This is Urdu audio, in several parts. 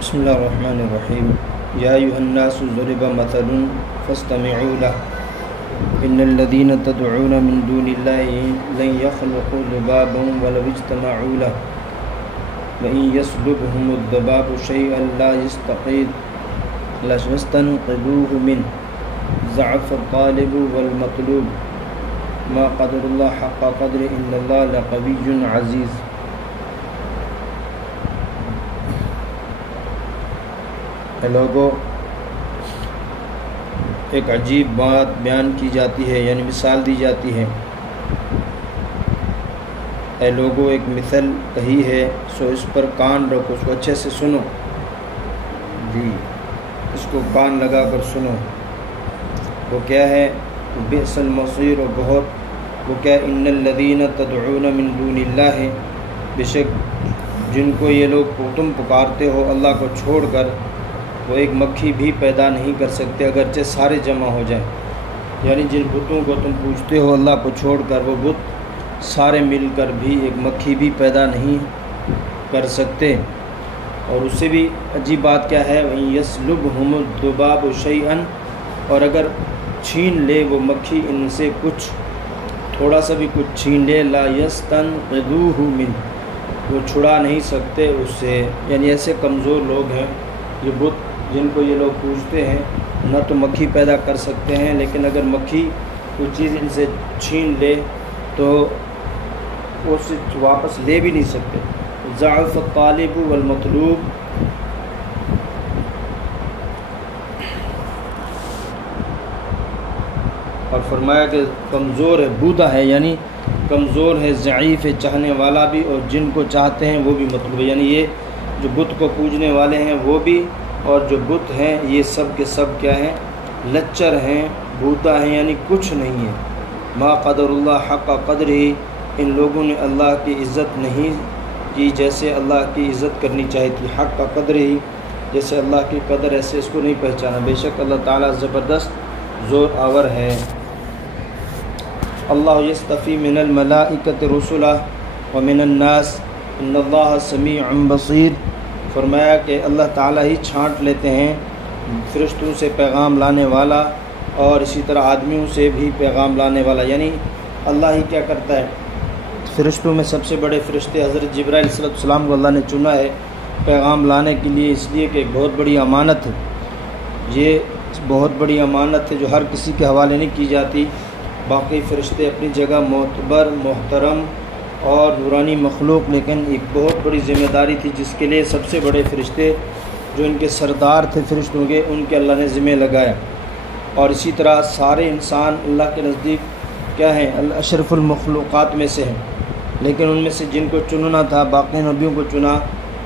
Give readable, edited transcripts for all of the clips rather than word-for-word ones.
بسم اللہ الرحمن الرحیم یا ایھا الناس ضرب مثل فاستمعوا له ان الذین تدعون من دون اللہ لن يخلقوا ذبابا ولو اجتمعوا له وإن يسلبهم الذباب شيئا لا يستنقذوه منه ضعف الطالب والمطلوب ما قدر اللہ حق قدر ان اللہ لقوی عزیز۔ لوگوں، ایک عجیب بات بیان کی جاتی ہے، یعنی مثال دی جاتی ہے۔ اے لوگوں، ایک مثل کہی ہے سو اس پر کان رکھو، اس کو اچھے سے سنو جی، اس کو کان لگا کر سنو۔ وہ کیا ہے؟ بئس المصیر، و بہت وہ کیا؟ ان الذین تدعون من دون اللہ، بے شک جن کو یہ لوگ تم پکارتے ہو اللہ کو چھوڑ کر، وہ ایک مکھی بھی پیدا نہیں کر سکتے اگرچہ سارے جمع ہو جائیں۔ یعنی جن بتوں کو تم پوجتے ہو اللہ کو چھوڑ کر، وہ بت سارے مل کر بھی ایک مکھی بھی پیدا نہیں کر سکتے۔ اور اس سے بھی عجیب بات کیا ہے؟ یسلبہم الذباب شیئا، اور اگر چھین لے وہ مکھی ان سے کچھ، تھوڑا سا بھی کچھ چھین لے، لا یستنقذوہ منہ، وہ چھڑا نہیں سکتے اس سے۔ یعنی ایسے کمزور لوگ ہیں یہ بت جن کو یہ لوگ پوجتے ہیں، نہ تو مکھی پیدا کر سکتے ہیں، لیکن اگر مکھی کوئی چیز ان سے چھین لے تو وہ اسے واپس لے بھی نہیں سکتے۔ ضعف الطالب والمطلوب، اور فرمایا کہ کمزور ہے، بودا ہے، یعنی کمزور ہے، ضعیف ہے، چاہنے والا بھی، اور جن کو چاہتے ہیں وہ بھی مطلوب ہے۔ یعنی یہ جو بت کو پوجنے والے ہیں وہ بھی، اور جو بت ہیں یہ سب کے سب کیا ہیں؟ لچر ہیں، بودا ہیں، یعنی کچھ نہیں ہے۔ ما قدر اللہ حق قدر ہی، ان لوگوں نے اللہ کی عزت نہیں کی جیسے اللہ کی عزت کرنی چاہیے تھی۔ حق کا قدر ہی، جیسے اللہ کی قدر ایسے اس کو نہیں پہچانا۔ بے شک اللہ تعالیٰ زبردست زور آور ہے۔ اللہ یصطفی من الملائکۃ رسلا ومن الناس ان اللہ سمیع بصیر۔ فرمایا کہ اللہ تعالیٰ ہی چھانٹ لیتے ہیں فرشتوں سے پیغام لانے والا، اور اسی طرح آدمیوں سے بھی پیغام لانے والا۔ یعنی اللہ ہی کیا کرتا ہے؟ فرشتوں میں سب سے بڑے فرشتے حضرت جبرائیل علیہ السلام کو اللہ نے چنا ہے پیغام لانے کے لیے، اس لیے کہ ایک بہت بڑی امانت ہے، یہ بہت بڑی امانت ہے جو ہر کسی کے حوالے نہیں کی جاتی۔ باقی فرشتے اپنی جگہ معتبر، محترم اور نورانی مخلوق، لیکن ایک بہت بڑی ذمہ داری تھی جس کے لیے سب سے بڑے فرشتے جو ان کے سردار تھے فرشتوں کے، ان کے اللہ نے ذمہ لگایا۔ اور اسی طرح سارے انسان اللہ کے نزدیک کیا ہیں؟ اشرف المخلوقات میں سے ہیں، لیکن ان میں سے جن کو چننا تھا باقی نبیوں کو چنا،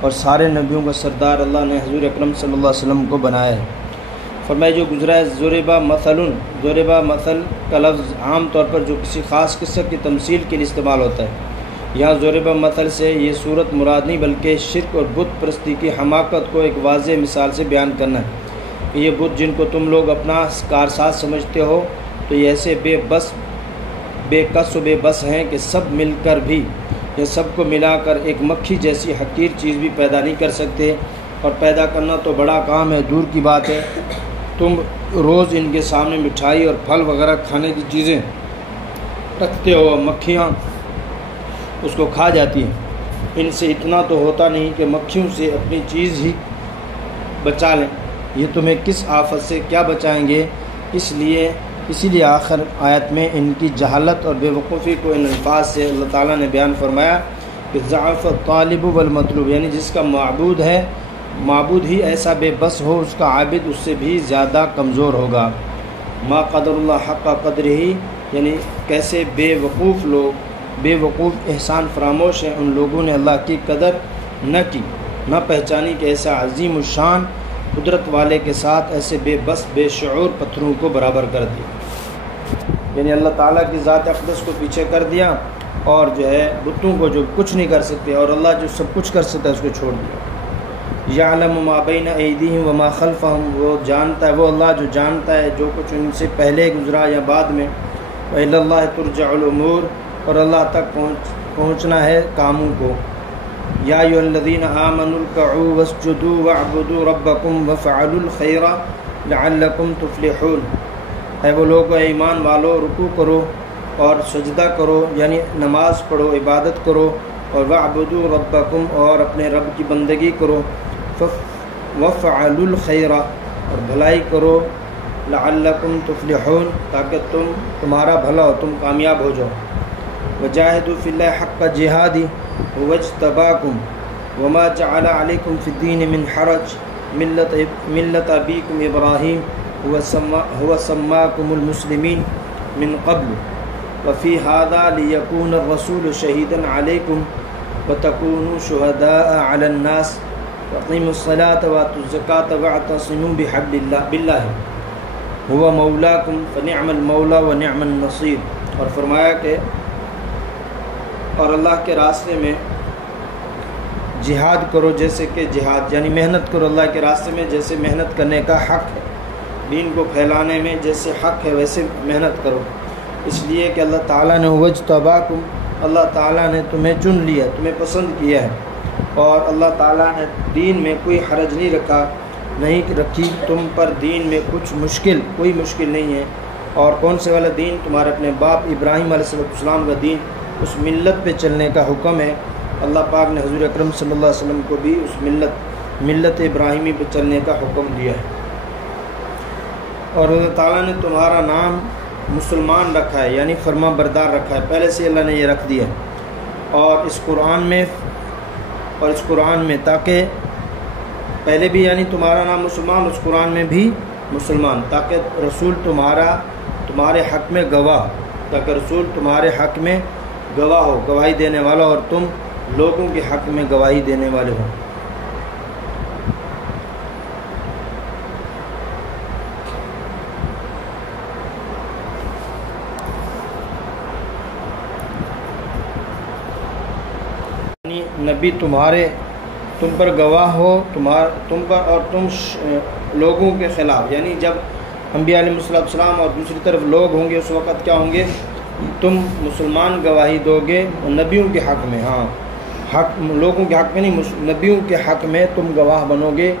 اور سارے نبیوں کا سردار اللہ نے حضور اکرم صلی اللہ علیہ وسلم کو بنایا ہے۔ فرمایا جو گزرا ہے ضربہ مثل، ضربہ مثل کا لفظ عام طور پر جو کسی خاص قصے کی تمثیل کے لیے استعمال ہوتا ہے، یہاں ضربہ مثل سے یہ صورت مراد نہیں بلکہ شرک اور بت پرستی کی حماقت کو ایک واضح مثال سے بیان کرنا ہے کہ یہ بت جن کو تم لوگ اپنا کارساز سمجھتے ہو، تو یہ ایسے بے کس و بے بس ہیں کہ سب مل کر بھی، یہ سب کو ملا کر ایک مکھی جیسی حقیر چیز بھی پیدا نہیں کر سکتے، اور پیدا کرنا تو بڑا کام ہے، دور کی بات ہے تم روز ان کے سامنے مٹھائی اور پھل وغیرہ کھانے کی چیزیں رکھتے ہو، مکھیاں اس کو کھا جاتی ہیں۔ ان سے اتنا تو ہوتا نہیں کہ مکھیوں سے اپنی چیز ہی بچا لیں، یہ تمہیں کس آفت سے کیا بچائیں گے؟ اسی لیے آخر آیت میں ان کی جہالت اور بے وقوفی کو ان الفاظ سے اللہ تعالیٰ نے بیان فرمایا کہ ضعف الطالب والمطلوب، یعنی جس کا معبود ہے، معبود ہی ایسا بے بس ہو، اس کا عابد اس سے بھی زیادہ کمزور ہوگا۔ ما قدر اللہ حق قدر ہی، یعنی کیسے بے وقوف لوگ، بے وقوف احسان فراموش ہیں، ان لوگوں نے اللہ کی قدر نہ کی، نہ پہچانی کہ ایسا عظیم الشان قدرت والے کے ساتھ ایسے بے بس بے شعور پتھروں کو برابر کر دیا۔ یعنی اللہ تعالیٰ کی ذات اقدس کو پیچھے کر دیا، اور جو ہے بتوں کو جو کچھ نہیں کر سکتے، اور اللہ جو سب کچھ کر سکتا ہے اس کو چھوڑ دیا۔ یعلم ما بین ایدیہم وما خلفہم، وہ جانتا ہے، وہ اللہ جو جانتا ہے جو کچھ ان سے پہلے گزرا یا بعد میں۔ وإلی اللہ ترجع الامور، اور اللہ تک پہنچنا ہے کاموں کو۔ یا ایھا الذین آمنوا ارکعوا واسجدوا واعبدوا ربکم وافعلوا الخیر لعلکم تفلحون۔ اے وہ لوگ، اے ایمان والو، رکوع کرو اور سجدہ کرو، یعنی نماز پڑھو، عبادت کرو، اور واعبدوا ربکم، اور اپنے رب کی بندگی کرو، وافعلوا الخیر، اور بھلائی کرو، لعلکم تفلحون، تاکہ تمہارا بھلا ہو، تم کامیاب ہو جاؤ۔ وجاہدوا فی اللہ حق جہادہ هو اجتباکم وما جعل علیکم فی الدین من حرج ملت ابیکم ابراہیم هو سماکم المسلمین من قبل وفی ھذا لیکون الرسول شہیدا علیکم وتکونوا شہداء علی الناس واقیموا الصلاۃ وآتوا الزکاۃ واعتصموا بحبل اللہ هو مولاکم فنعم المولا ونعم النصیر۔ اور فرمایا کہ اور اللہ کے راستے میں جہاد کرو، جیسے کہ جہاد یعنی محنت کرو اللہ کے راستے میں جیسے محنت کرنے کا حق ہے، دین کو پھیلانے میں جیسے حق ہے ویسے محنت کرو، اس لیے کہ اللہ تعالیٰ نے وجتباکم، اللہ تعالیٰ نے تمہیں چن لیا، تمہیں پسند کیا ہے، اور اللہ تعالیٰ نے دین میں کوئی حرج نہیں رکھی تم پر، دین میں کوئی مشکل نہیں ہے۔ اور کون سے والا دین؟ تمہارے اپنے باپ ابراہیم علیہ السلام کا دین، اس ملت پہ چلنے کا حکم ہے۔ اللہ پاک نے حضور اکرم صلی اللہ علیہ وسلم کو بھی اس ملت ابراہیمی پہ چلنے کا حکم دیا ہے۔ اور اللہ تعالیٰ نے تمہارا نام مسلمان رکھا ہے، یعنی فرما بردار رکھا ہے، پہلے سے اللہ نے یہ رکھ دیا ہے۔ اور اس قرآن میں تاکہ پہلے بھی یعنی تمہارا نام مسلمان، اس قرآن میں بھی مسلمان، تاکہ رسول تمہارے حق میں گواہ، تاکہ رسول تمہارے حق میں گواہ ہو، گواہی دینے والا، اور تم لوگوں کے حق میں گواہی دینے والے ہو۔ یعنی نبی تم پر گواہ ہو، تم پر اور تم لوگوں کے خلاف، یعنی جب انبیاء علیہ السلام اور دوسری طرف لوگ ہوں گے اس وقت کیا ہوں گے؟ تم مسلمان گواہی دو گے نبیوں کے حق میں، لوگوں کے حق میں نہیں، نبیوں کے حق میں تم گواہ بنو گے،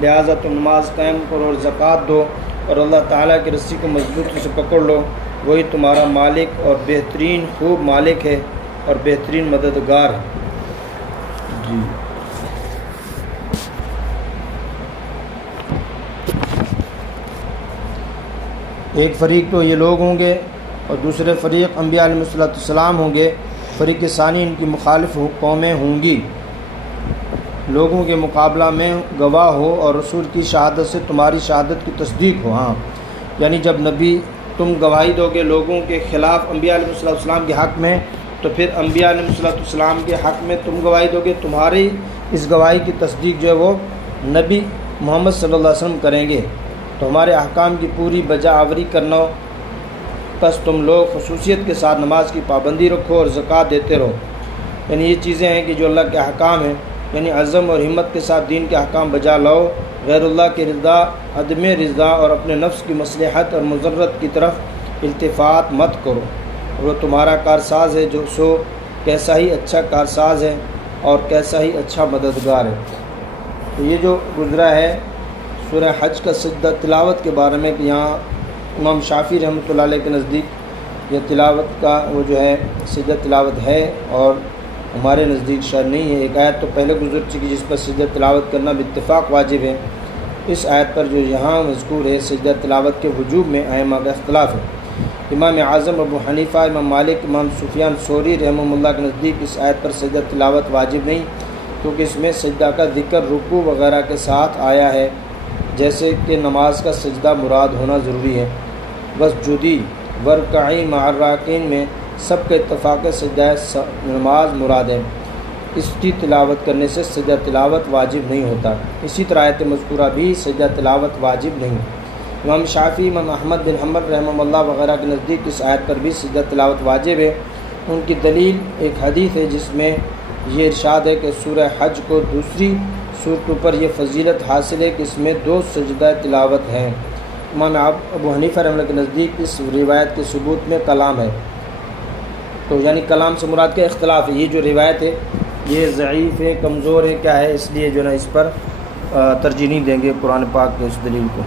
لہٰذا تم نماز قائم کرو اور زکوٰۃ دو، اور اللہ تعالیٰ کی رسی کو مضبوطی سے پکڑ لو، وہی تمہارا مالک اور بہترین خوب مالک ہے اور بہترین مددگار ہے۔ جی ایک فریق تو یہ لوگ ہوں گے اور دوسرے فریق انبیاء علیہ السلام ہوں گے، فریق ثانی ان کی مخالف قومیں ہوں گی۔ لوگوں کے مقابلہ میں گواہ ہو اور رسول کی شہادت سے تمہاری شہادت کی تصدیق ہو، یعنی جب نبی تم گواہی دو گے لوگوں کے خلاف انبیاء علیہ السلام کے حق میں، تو پھر انبیاء علیہ السلام کے حق میں تم گواہی دو گے، تمہاری اس گواہی کی تصدیق جو ہے وہ نبی محمد صلی اللہ علیہ وسلم کریں گے، تو ہمارے احکام کی پوری بجا آوری کرنا ہو، بس تم لوگ خصوصیت کے ساتھ نماز کی پابندی رکھو اور زکوٰۃ دیتے رہو۔ یعنی یہ چیزیں ہیں کہ جو اللہ کے احکام ہیں، یعنی عزم اور ہمت کے ساتھ دین کے احکام بجا لاؤ، غیر اللہ کی رضا، عدم رضا اور اپنے نفس کی مصلحت اور مضرت کی طرف التفات مت کرو، وہ تمہارا کارساز ہے، جو سو کیسا ہی اچھا کارساز ہے اور کیسا ہی اچھا مددگار ہے۔ تو یہ جو گزرا ہے سورہ حج کا سجدہ تلاوت کے بارے میں، کہ یہاں امام شافعی رحمۃ اللہ علیہ کے نزدیک یہ تلاوت کا وہ جو ہے سجدہ تلاوت ہے، اور ہمارے نزدیک شاید نہیں ہے۔ ایک آیت تو پہلے گزر چکی جس پر سجدہ تلاوت کرنا باتفاق واجب ہے، اس آیت پر جو یہاں مذکور ہے سجدہ تلاوت کے وجوب میں ائمہ کا اختلاف ہے۔ امام اعظم ابو حنیفہ، امام مالک، امام سفیان ثوری رحمہ اللہ کے نزدیک اس آیت پر سجدہ تلاوت واجب نہیں، کیونکہ اس میں سجدہ کا ذکر رکوع وغیرہ کے ساتھ آیا ہے، جیسے کہ نماز کا سجدہ مراد ہونا ضروری ہے۔ واسجدی ورکعی مع الراکعین میں سب کے اتفاق سجدہ نماز مراد ہے، اس کی تلاوت کرنے سے سجدہ تلاوت واجب نہیں ہوتا۔ اسی طرح آیت مذکورہ بھی سجدہ تلاوت واجب نہیں۔ امام شافعی، امام احمد بن حنبل رحمہ اللہ وغیرہ کے نزدیک اس آیت پر بھی سجدہ تلاوت واجب ہے۔ ان کی دلیل ایک حدیث ہے جس میں یہ ارشاد ہے کہ سورہ حج کو دوسری صورتوں پر یہ فضیلت حاصل ہے کہ اس میں 2 سجدہ تلاوت ہیں۔ امام ابو حنیفہ رحمہ اللہ کے نزدیک اس روایت کے ثبوت میں کلام ہے، تو یعنی کلام سے مراد کا اختلاف ہے۔ یہ جو روایت ہے یہ ضعیف ہے، کمزور ہے، کیا ہے، اس لیے جو ہے نا اس پر ترجیح نہیں دیں گے قرآن پاک کے اس دلیل کو۔